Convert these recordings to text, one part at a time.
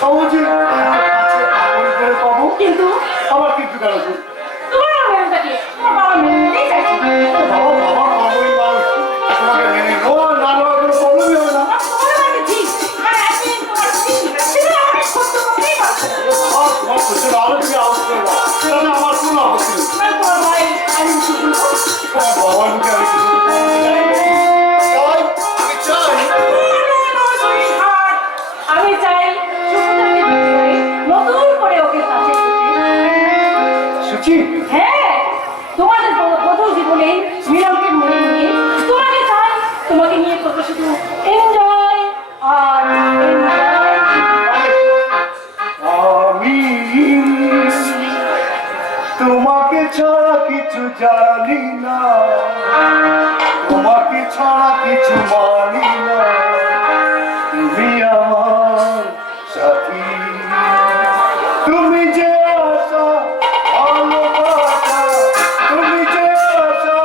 সহজে করে পাবো, কিন্তু আবার কিন্তু কেন তোমার মেয়েটাকে তোমার বাবা মেনেই চাইছে বাবা বাবা বাবুই মানুষ, তোমাকে মেনে নেওয়া না নেওয়া কোনো প্রবলেমই হবে না। তোমার বাবা ঠিক আর একদিন তোমার ঠিক সেটা আমি সত্য করতেই পারছি না। তোমার শ্বশুর আরো তুমি আউট করে দাও, তাহলে আমার কোনো আপত্তি নেই। তোমার ভাই আমি শুধু তোমার বাবার মুখে আমি কিছু বলতে চাই না। আমি চাই আমি চাই নতুন করে ওকে কাছে সুচি, হ্যাঁ তোমাদের বধূ জীবনে মিলনকে মনে নিয়ে তোমাকে চাই, তোমাকে নিয়ে কত শুধু এনজয় আর এনজয়। আমি তোমাকে ছাড়া কিছু জানি না, তোমাকে ছাড়া কিছু মানি না, তুমি আমার সাথী, তুমি যে আশা ভালোবাসা, তুমি যে আশা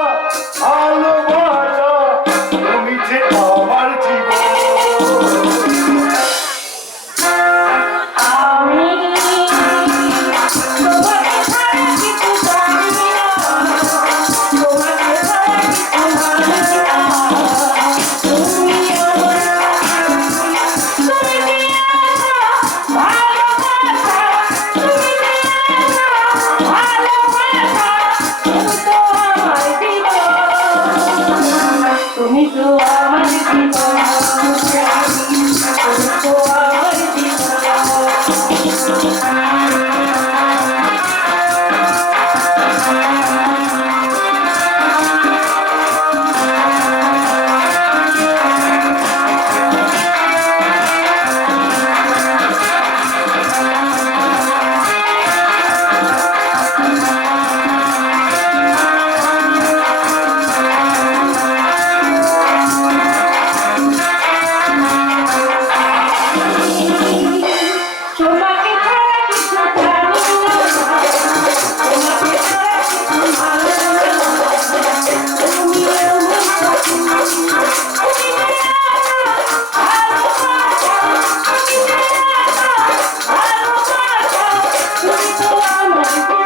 ভালোবাসা, তুমি যে আমার জীবন। আমি তোমাকে ছাড়া কিছু জানি না, তোমাকে ছাড়া কিছু মানি না, তুমি আমার তুমি যে আশা ভালোবাসা, তুমি যে আশা ভালোবাসা, তুমি তো আমার জীবন, তুমি তো আমার তোমাকে ছাড়া কিছু জানি না, তোমাকে ছাড়া কিছু মানি না, তুমি আমার সাথী, তুমি যে আশা ভালোবাসা, তুমি যে আশা ভালোবাসা, তুমি তো আমার জীবন।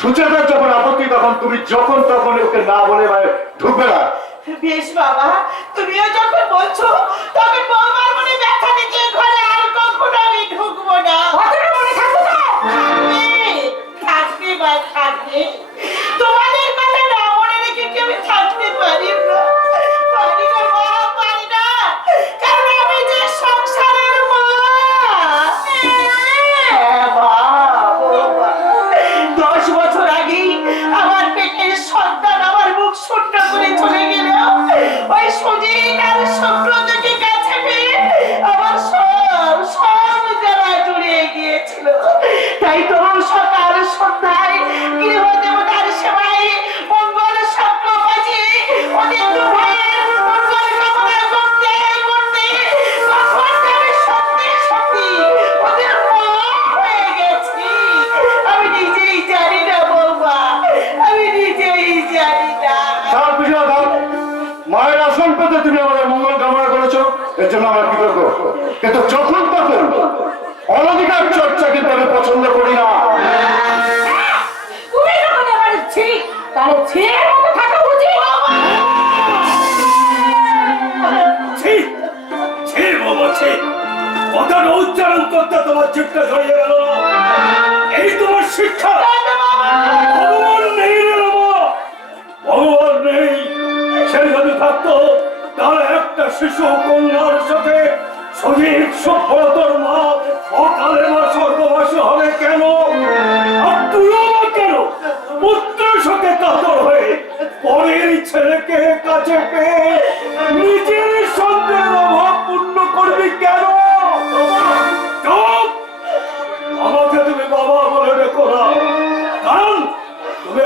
সুচেতার যখন আপত্তি তখন তুমি যখন তখন ওকে না বলে ঢুকবে না। বেশ বাবা, তুমিও যখন বলছো তখন বৌমার মনে ব্যথা দিতে ঘরে আর কখনো আমি ঢুকবো না। থাকবে থাকবে বা থাকবে, তোমাদের কথা না মনে রেখে কি আমি থাকতে পারি না? পারি না মা, পারি না, কারণ আমি যে সংসারের মা। বৌমা, 10 বছর আগেই আমার পেটের সন্তান আমার মুখ শূন্য করে চলে গেল। ওই সুজিত আর সুব্রতকে কাছে পেয়ে আমার সব যারা জুড়িয়ে গিয়েছিল। তাই তো সকাল সন্ধ্যায় গৃহদেবতার সেবায় মঙ্গল শঙ্খ বাজিয়ে ওদের দুভাইয়ের মঙ্গল কামনা করতে করতে কখন আমি সত্যি সত্যি ওদের মা হয়ে গেছি আমি নিজেই জানি না বৌমা, আমি নিজেই জানি না। তার পিছনে মায়ের আসল পথে তুমি আমাদের মঙ্গল কামনা করেছো, এর জন্য আমরা কৃতজ্ঞ। কিন্তু যখন তখন অনধিকার চর্চা কিন্তু আমি পছন্দ করি না। তুমি যখন এবার ঠিক তাহলে ছেলের মতো থাকা উচিত। কথাটা উচ্চারণ করতে তোমার জিভটা ধরিয়ে গেল না। এই তোমার শিক্ষা। ভগবান নেই রে বাবা, ভগবান নেই। সে যদি থাকতো তাহলে একটা শিশু কন্যার সাথে সজীব সভ্যতর মা অকালে মা স্বর্গবাসী হবে কেন? আর তুইও বা কেন পুত্রের সাথে কাতর হয়ে পরের ছেলেকে কাছে পেয়ে নিজের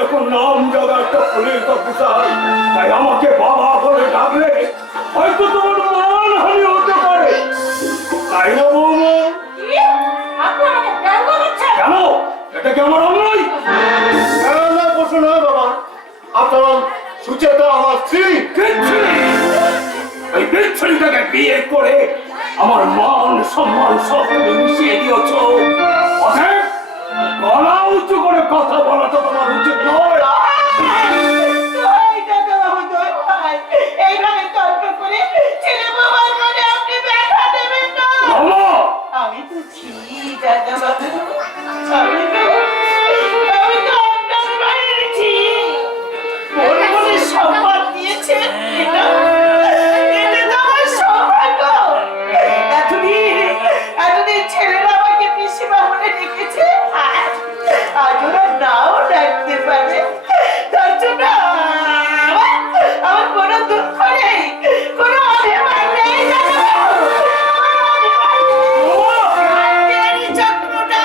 এখন নাম জাদা একটা পুলিশ অফিসার, তাই আমাকে বাবা বলে ডাকলে হয়তো তোমার মানহানি হতে পারে, তাই না বৌমা? কি? আপনি আমাকে ব্যঙ্গ করছেন? কেন? এটা কি আমার অন্যায়? না বসো না বাবা, আপনার সুচেতা আমার স্ত্রী। ওই বিচ্ছুরিটাকে বিয়ে করে আমার মান সম্মান সব তুমি মিশিয়ে দিয়েছ। অতএব গলা উঁচু করে কথা বলা তো তোমার উচিত নয়। এইভাবে তর্ক করে ছেলে বাবার মনে আপনি ব্যথা দেবেন না। বাবা, আমি তো ছি দাদা বাবু, আমি তো আপনার বাড়ির ছি। মনে মনে সম্মান দিয়েছেন, এটা তো আমার সৌভাগ্য। এতদিন ছেলেরা আমাকে পিসিমা বলে ডেকেছে, আজ ওরা নাও ডাকতে পারে। তার জন্য আমার কোনো দুঃখ নেই, কোনো অভিমান নেই দাদা বাবু, কোনো অভিমান নেই। এই চক্রটা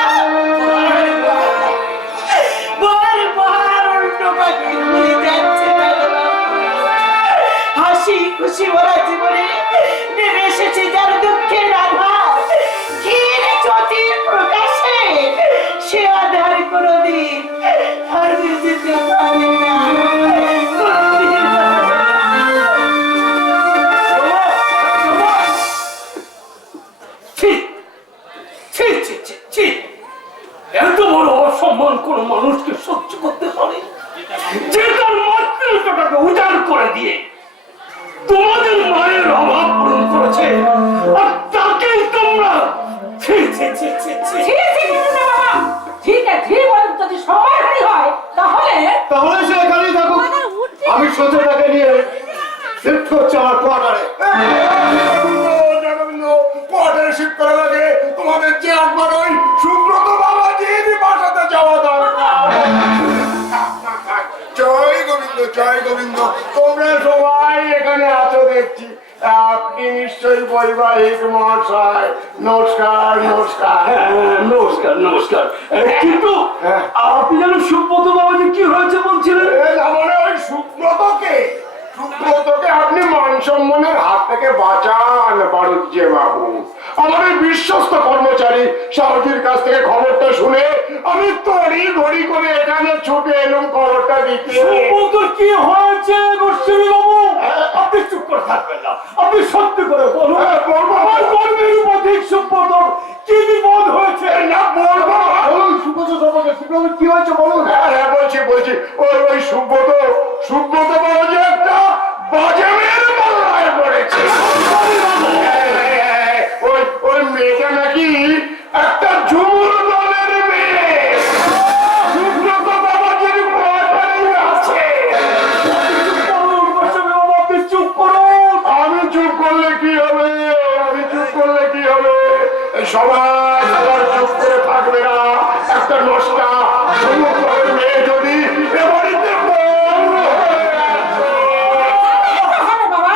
বারবার উল্টো পাখি ঘুরে যাচ্ছে দাদা বাবু। হাসি খুশি ভরা জীবনে নেমে এসেছে যার দুঃখের আধার, ক্ষীণ জ্যোতির প্রকাশে সে আধার কোনদিন আর যেতে পারে না, কোনদিন না। ছি, ছি, ছি, ছি, ছি। এত বড় অসম্মান কোন মানুষকে সহ্য করতে পারে, যে তার মাতৃত্বটাকে উজাড় করে দিয়ে তোমাদের মায়ের অভাব পূরণ করেছে, আর তাকেই তোমরা ছি, ছি, ছি, ছি, ছি। ছি, ছি, বলুন না বাবা। ঠিক আছে, বলুন, যদি সম্মানহানি হয় তাহলে তাহলে সে এখানেই থাকুক, আমি সুচেতাকে নিয়ে শিফট করছি আমার কোয়ার্টারে। কোয়ার্টারে শিফট করার আগে তোমাদের যে একবার ওই সুব্রত বাবাজির বাসাতে যাওয়া দরকার। জয় গোবিন্দ, জয় গোবিন্দ। তোমরা সবাই এখানে আছো দেখছি, আপনি নিশ্চয়ই বৈবাহিক মহাশয়। নমস্কার, নমস্কার। নমস্কার, নমস্কার। কিন্তু আপনি যেন সুব্রত বাবাজি কি হয়েছে বলছিলেন? মানে ওই সুব্রতকে আপনি মান সম্মানের হাত থেকে বাঁচান বাণিজ্য বাবু। আমার ওই বিশ্বস্ত কর্মচারী সারথীর কাছ থেকে খবরটা শুনে আমি তড়ি ঘড়ি করে এখানে ছুটে এলাম খবরটা দিতে। সুব্রত কি হয়েছে গোস্বামী বাবু? আপনি চুপ করে থাকবেন না, আপনি সত্যি করে বলুন। আমার কর্মের উপর সুব্রত কি বিপদ হয়েছে? না বলবো, বলুন সুব্রত সম্পর্কে, সুব্রত কি হয়েছে বলুন। হ্যাঁ বলছি ওই সুব্রত বাবু যে একটা বাজে মেয়ের পাল্লায় পড়েছে। ওই মেয়েটা নাকি একটা ঝুমুর দলের মেয়ে। সুব্রত বাবাজির কোয়ার্টারে আছে। আপনি চুপ করুন। আমি চুপ করলে কি হবে? সবাই সবার চুপ করে থাকবে না। একটা নষ্টা ঝুমুর দলের মেয়ে যদি এ বাড়িতে বড় হয়ে আসে। হবে বাবা,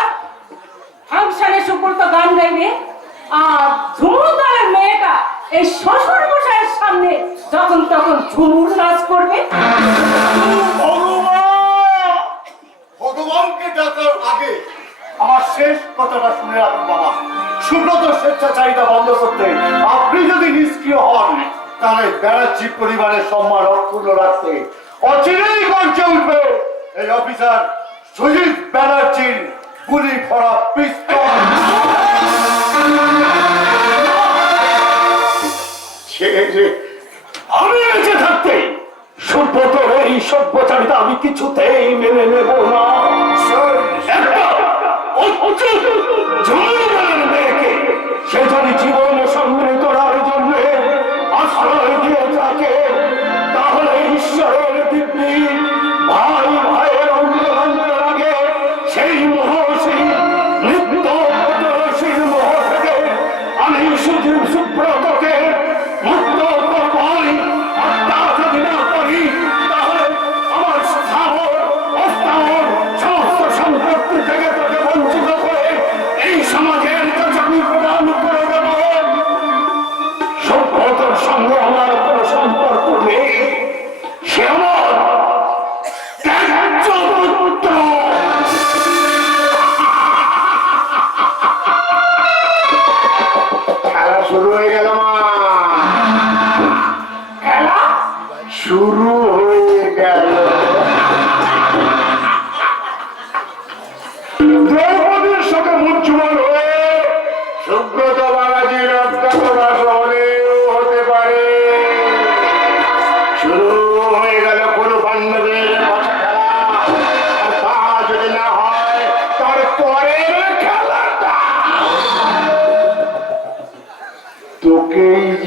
ফাংশনে সুব্রত গান গাইবে আর ঝুমুর দলের মেয়েটা এই শ্বশুর মশাইয়ের সামনে যখন তখন ঝুমুর নাচ করবে। ভগবানকে ডাকার আগে আমার শেষ কথাটা শুনে রাখুন বাবা। সুব্রত স্বেচ্ছাচারিতা বন্ধ করতে আপনি যদি নিষ্ক্রিয় হন, তাহলে ব্যানার্জি পরিবারের সম্মান অক্ষুণ্ণ রাখতে অচিরেই গর্জে উঠবে এই অফিসার সুজিত ব্যানার্জির গুলি ভরা পিস্তল। আমি বেঁচে থাকতে সুব্রতর এই সভ্যচারিতা আমি কিছুতেই মেনে নেব না। একটা অচ্যুত ঝুমুরের মেয়েকে সে যদি জীবন সঙ্গী করার জন্য আশ্রয় দিয়ে থাকে, তাহলে ঈশ্বরের দিব্যি ভাই ভাইয়ের অন্তরান্তর আগে সেই মহর্ষি নিত্য পদশীর মোহ থেকে আমি সুজীব সুব্রতকে মুক্ত করবই। আর তা যদি না করি, তাহলে আমার স্থাবর অস্থাবর সমস্ত সম্পত্তি থেকে তাকে বঞ্চিত করে এই সমাজের কাছে আমি প্রদান করে দেব।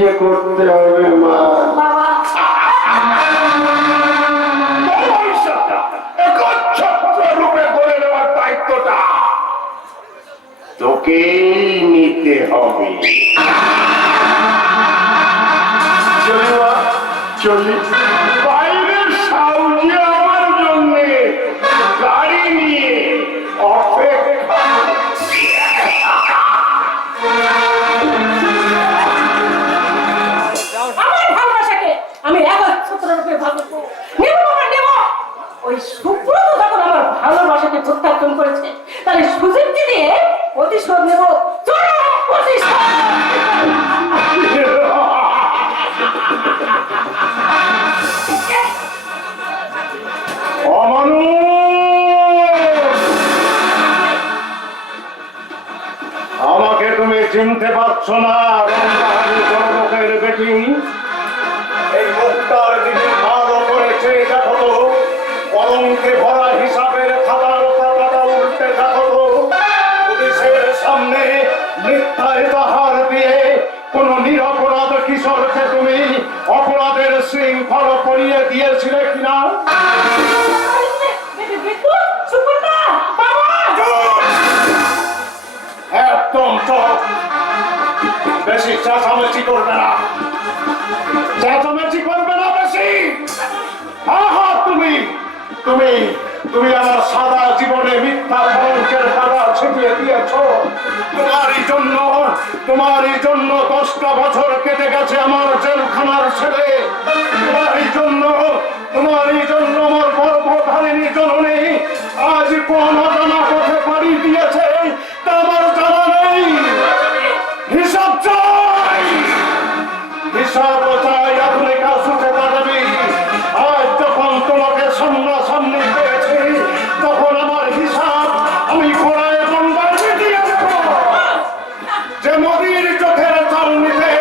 যে করতে হবে মা। বাবা ভবিষ্যৎটা একচ্ছত্র রূপে করে নেওয়ার দায়িত্বটা তোকেই নিতে হবে। চলি মা, চলি। বাইরের সাউজি আমার জন্য গাড়ি নিয়ে অপেক্ষা। আমার ভালোবাসাকে আমি একচ্ছত্র রূপে ভালোবাসবো, নেব বাবা নেব। ওই সুব্রত যখন আমার ভালোবাসাকে প্রত্যাখ্যান করেছে, তাহলে সুযোগটি দিয়ে প্রতিশোধ নেব, চরম প্রতিশোধ। আমাকে তুমি চিনতে পারছো না? রঙ্গহারি জনলোকের বেটি, এই মুক্তার দিকে ভালো করেছে দেখো তো, কলঙ্কে ভরা হিসাবের খাতার পাতাটা উল্টে দেখো তো। পুলিশের সামনে মিথ্যায় তাহার দিয়ে কোন নিরপরাধ কিশোরকে তুমি অপরাধের শৃঙ্খল করিয়ে দিয়েছিলে কিনা? একদম চোখ, বেশি চেঁচামেচি করবে না, চেঁচামেচি করবে না বেশি। আহা তুমি তুমি তুমি আমার সাদা জীবনে মিথ্যা কলঙ্কের দাগা ছিটিয়ে দিয়েছ। তোমারই জন্য 10টা বছর কেটে গেছে আমার জেলখানার ছেলে। তোমারই জন্য আমার গর্ভধারিণী জননী আজ কোন অজানা পথে পাড়ি দিয়েছে তা আমার জানা নেই। হিসাব চাই, হিসাব চাই। আপনি কাছে দাঁড়াবি। আজ যখন তোমাকে সামনাসামনি পেয়েছি, তখন আমার হিসাব আমি ঘোড়ায় গন্ডায় মিটিয়ে দেব। যে নদীর চোখের চালনিতে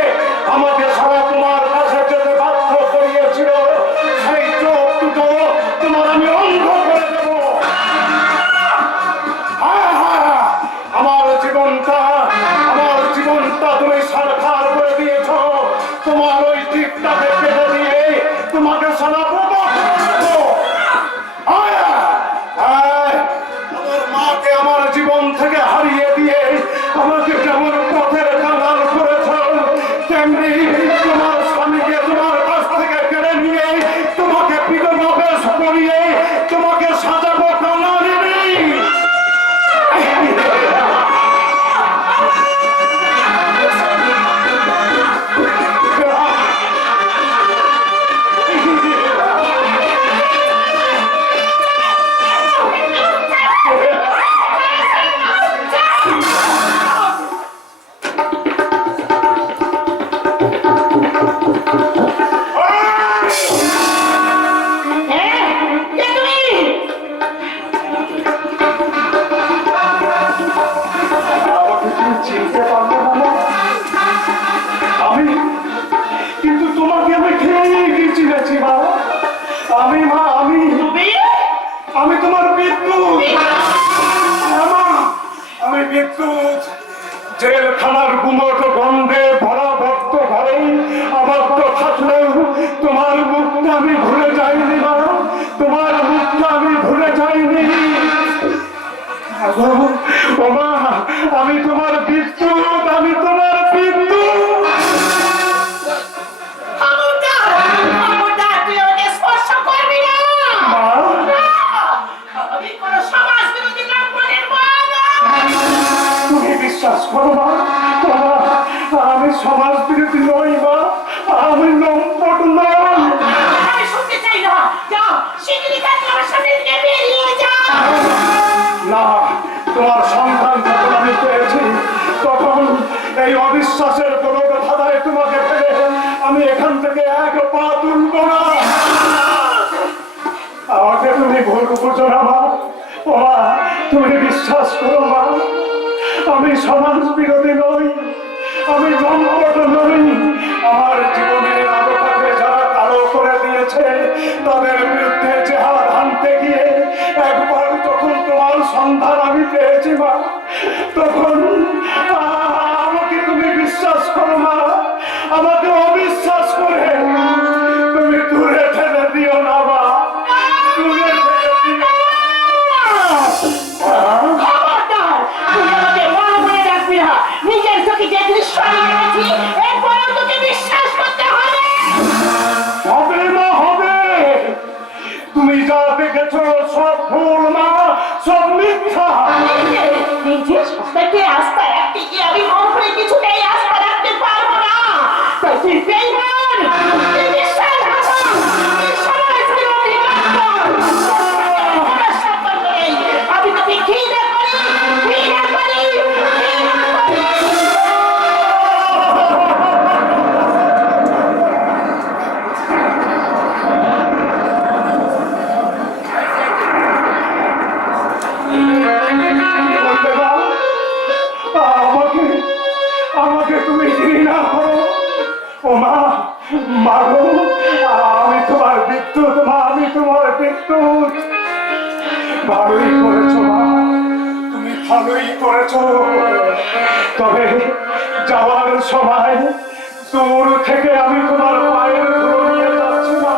আমাকে সারা তোমার কাছে যেতে বাধ্য করিয়েছিল, সেই চোখ দুটো তোমার আমি অন্ধ করে দেব। আমার জীবনটা তুমি সারখার করে দিয়েছ। তোমার ওই টিপটাকে কেটে দিয়ে তোমাকে সারা প্রবাহ করে দেব। আমার মাকে আমার জীবন থেকে হারিয়ে দিয়ে আমাকে যেমন পথের কাঙাল করেছ, তেমনি তোমার স্বামীকে তোমার কাছ থেকে কেড়ে নিয়ে তোমাকে পিতমাবেশ করিয়ে তোমাকে সাজাবো কাঙালি। আমাকে তুমি চিনতে পারবে না মা? কিন্তু তোমাকে আমি ঠিকই চিনেছি মা। আমি তোমার বিদ্যুৎ। আমি বিদ্যুৎ। জেলখানার গুমট গন্ধে ভরা ভক্ত ঘরে আবদ্ধ থাকলেও তোমার মুখটা আমি ভুলে যাইনি মা। তোমার মুখটা আমি ভুলে যাইনি। ও মা, আমি তোমার বিদ্যুৎ, আমি তোমার বিদ্যুৎ। তুই ওকে স্পর্শ করবি না। মা, আমি কোনো সমাজ বিরোধী লম্পটের মা না। তুমি বিশ্বাস করো মা, আমি সমাজ বিরোধী নই মা, আমি লম্পট নই। আমি শুনতে চাই না। যাও, শিগগিরই তাকে আমার সামনে থেকে বেরিয়ে যাও। না, তোমার সন্তান যখন আমি পেয়েছি, তখন এই অবিশ্বাসের কোনো ধাঁধায় তোমাকে পেলে আমি এখান থেকে এক পা তুলব না। আমাকে তুমি ভুল বুঝো না মা। ও মা, তুমি বিশ্বাস করো মা, আমি সমাজ বিরোধী নই, আমি লম্পট নই। আমার জীবনের আলোটাকে যারা কালো করে দিয়েছে, তাদের বিরুদ্ধে জেহাদ আনতে গিয়ে একবার যখন তোমার সন্ধান আমি পেয়েছি মা, তখন আমাকে তুমি বিশ্বাস করো মা, আমাকে অবিশ্বাস করে তুমি দূরে ঠেলে দিও না মা, দূরে ঠেলে দিও না। খবরদার, তুই আমাকে মা বলে ডাকবি না। নিজের চোখে যে দৃশ্য আমি দেখেছি, এরপরেও তোকে বিশ্বাস করতে হবে। হবে না, হবে। তুমি যা দেখেছো সব ভুল মা, সব মিথ্যা। নিজের সত্তাকে আস্থা রাখতে গিয়ে আমি মনে কিছুতেই আস্থা রাখতে পারবো না। তাই তুই বেঈমান, তুই বিশ্বাসঘাতক, তুই সবাই ছিল নির্লজ্জ। আমার সাথে নেই, আমি তোকে ঘৃণা করি, ঘৃণা করি, ঘৃণা করি। বলতে দাও, আমাকে আমাকে তুমি ঘৃণা করো। ও মা, মা গো, আমি তোমার বিদ্যুৎ মা, আমি তোমার বিদ্যুৎ। ভালোই করেছো মা, তুমি ভালোই করেছো। তবে যাওয়ার সময় দূর থেকে আমি তোমার পায়ের ধুলো নিয়ে যাচ্ছি মা।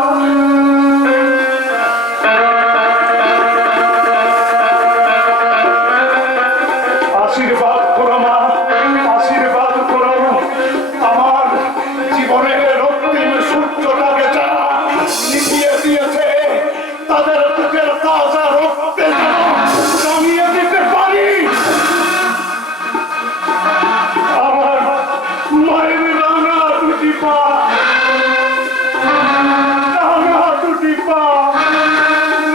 আশীর্বাদ করো মা, আশীর্বাদ করো। আমার জীবনের রক্তিম সূর্যটাকে যারা নিভিয়ে দিয়েছে, তাদের বুকের তাজা রক্তে যেন জানিয়ে দিতে পারি আমার মায়ের রাঙা দুটি পা, রাঙা দুটি পা,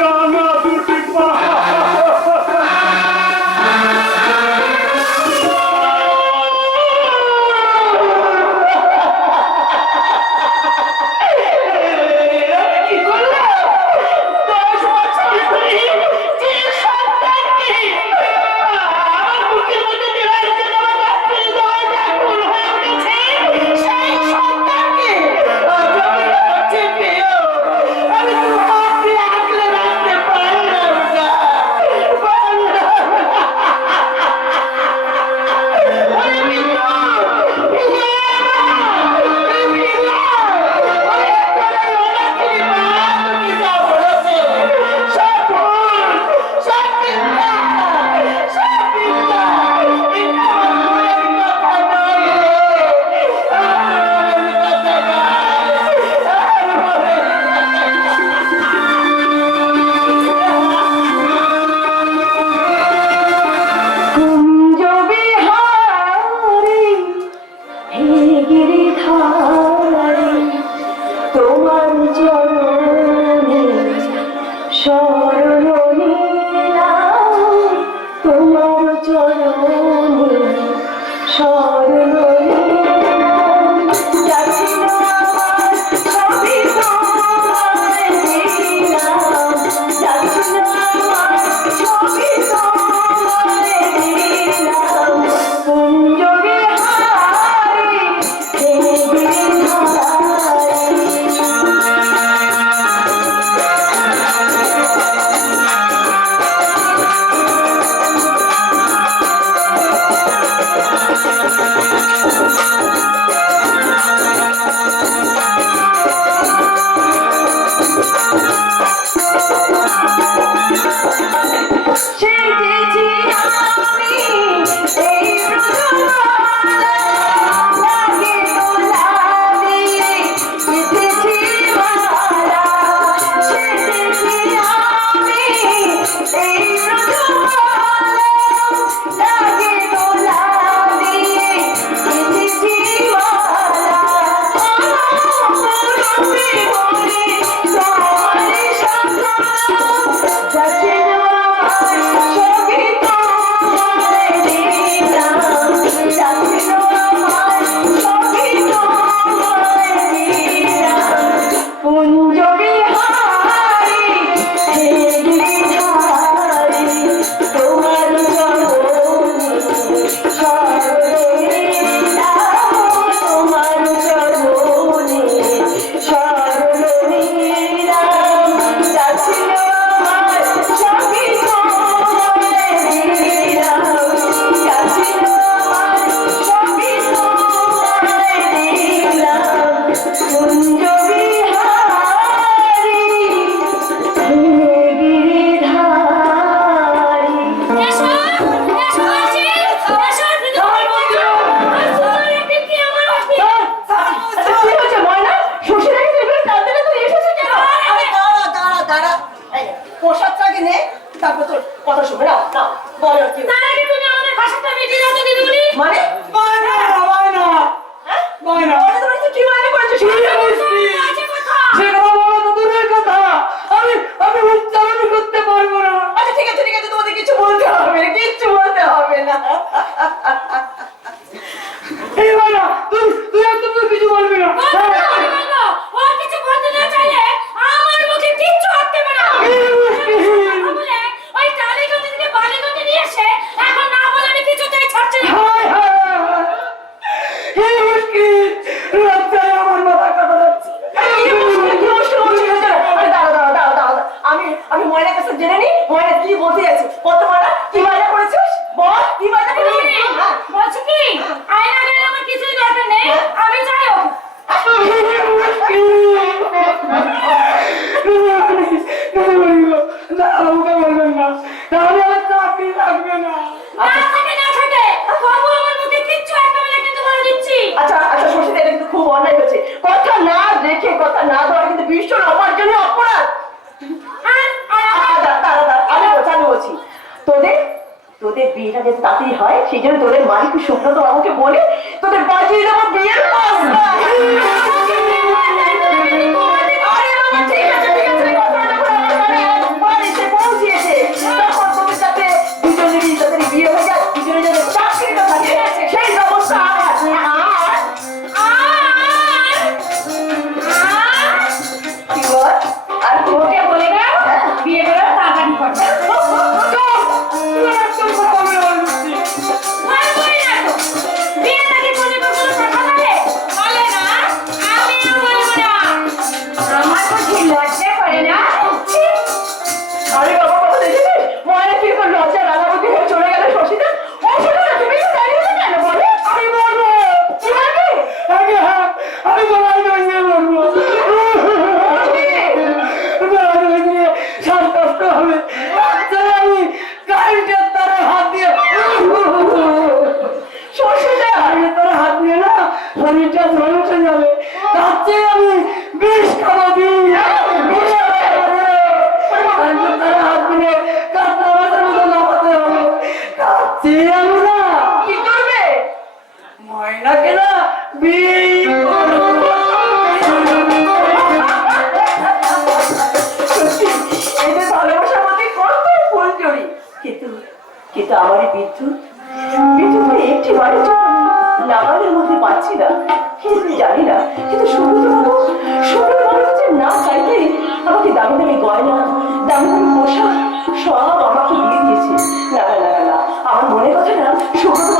রাঙা দুটি পা। মানে বায়না বায়না বায়না মানে তুমি কি মনে করছো সেটা বলো তো দূরের কথা, আমি উচ্চারণ করতে পারবো না। আচ্ছা ঠিক আছে তোমাদের কিছু বলতে হবে না, কিচ্ছু বলতে হবে না। এই বায়না তুই একদম কিছু বলবি না। ও কিছু বলতে না চাইলে আমার মুখে কিচ্ছু আটকে না। বলে ওই টালিগঞ্জ থেকে বালিগঞ্জে নিয়ে এসে এখন না বলে আমি কিছুতেই ছাড়ছি না। হায় হায় এই মুশকিল লজ্জায় আমার মাথা কাটা যাচ্ছে। আমি ময়নার কাছে জেনে নি ময়না কি বলতে যাচ্ছে। কত ময়না কি ময়না করেছিস বল, কি ময়না করেছিস? বলছি কি আয়না গেলে আমার কিছুই দরকার নেই, আমি যাই হোক। না আমাকে বলবেন না, তাহলে আমার চাকরি লাগবে না। না থাকে তবু আমার মুখে কিচ্ছু আটকে না, কিন্তু বলে দিচ্ছি। আচ্ছা শশী এটা কিন্তু খুব অন্যায় হয়েছে। কথা না দেখে কথা না দেওয়া কিন্তু ভীষণ আমার জন্য অপরাধ। আমি বলছি তোদের বিয়েটা যে তাড়াতাড়ি হয় সেই জন্য তোদের মালিক সুব্রত আমাকে বলে তোদের বাজিয়ে দেবো বিয়ের পাঁচটা। আরে বাবা ঠিক আছে কথা যখন আমার কানে একবার এসে পৌঁছিয়েছে তখন তোদের সাথে দুজনেরই তাদের বিয়ে হয়ে যায়, দুজনে যাদের চাকরিটা থাকে সেই ব্যবস্থা কি বল? আর ওকে বলে দাও বিয়ে করে তাড়াতাড়ি করবে। বলবোই না তো, বিয়ে নাকি বলে কখনো কথা বলে? বলে না, আমিও বলবো না। আমার বুঝি লজ্জা করে না? আরে বাবা কথা দেখেছিস ময়না কি করে লজ্জা রাগাবতী হয়ে চলে গেল শশীতে। ও শুধু না তুমি তো দাঁড়িয়ে কেন বলে? আমি বলবো কি বলবি? আমি বলাই নয় বলবো শ্বাসকষ্ট হবে, আমি কারেন্টের তারে হাত দিয়ে শশীটা তারে হাত দিয়ে না শরীরটা ঝলসে যাবে, তার চেয়ে আমি বিষ খাবো বিষ তারে হাত দিয়ে কাঁচা মাছের মতো লাফাতে হবে, তার চেয়ে আমি না কি করবে? ময়নাকে না বিয়ে করবো। এই যে ভালোবাসার মধ্যে কত ফুল জড়ি, কিন্তু আমার এই বিদ্যুৎ একটি বারের জন্য নাগালের মধ্যে পাচ্ছি না। কিন্তু জানি না, কিন্তু সুব্রত বাবু হচ্ছে না চাইতেই আমাকে দামি দামি গয়না দামি পোশাক সব আমাকে দিয়ে দিয়েছে। না আমার মনে কথা না সুব্রত